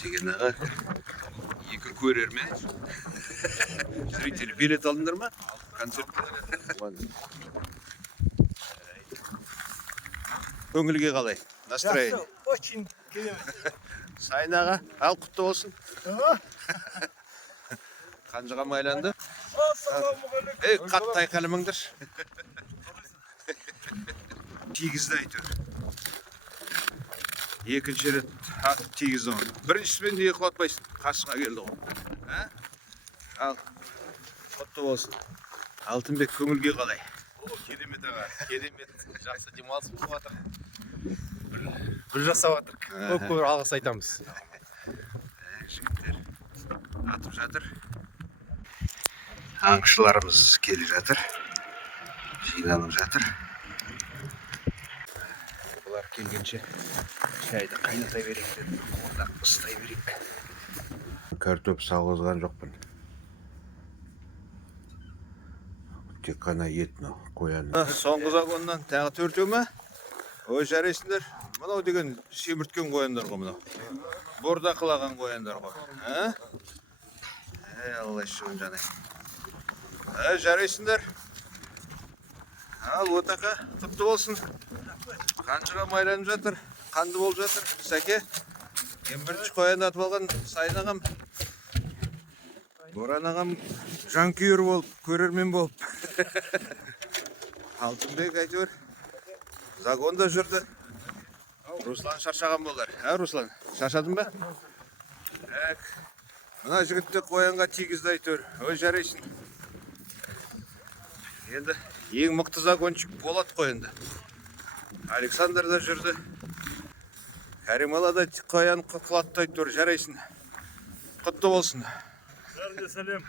Деген аға, екі көрермен. Зритель, билет алыңдар ма? Концертке. Көңілге қалай? Настроение? Очень керемет. Сайын аға, ал құтты болсын. Қанжыға майланды. Ей, қатты айқалымыңдар. Тигізді әйтеуір. Екінші рет атып тигізді оны. Біріншісімен де екі атпайсың. Қасыңа келді ғой. Ал, құтты болсын. Алтынбек, көңілге қалай? Керемет аға, керемет. Жақсы демалыс болып жатыр. Бір жасап жатыр. Көп алғыс айтамыз. Жігіттер атып жатыр. Аңшыларымыз келе жатыр. Жиналып жатыр. Бұлар келгенше шайды қайната берейік дедім. Ордақ ыстай берейік. Картоп салғызған жоқпын. Тек қана ет мынау қоян. Соңғы загоннан тағы төртеу ме? Ой, жарайсыңдар. Мынау деген семірткен қояндар ғой мынау. Бордақылаған қояндар ғой. Алла шуын жанай. Жарайсыңдар. Ал, отақа құтты болсын. Қаншыға майланып жатыр. Қанды болып жатыр. Сәке. Мен бірінші қоянды атып алған Сайын ағам. Боран ағам жанкүйер болып, көрермен болып. Алтынбек әйтеуір загонда жүрді. Руслан шаршаған болар. Руслан, шаршадың ба? Мына жігітті қоянға тигізді әйтеуір. Ой, жарайсың. Енді ең мықты загончик болады қойынды. Александр да жүрді. Кәримала да қоян құтылатты әйтеуір. Жарайсың. Құтты болсын. Сәлем.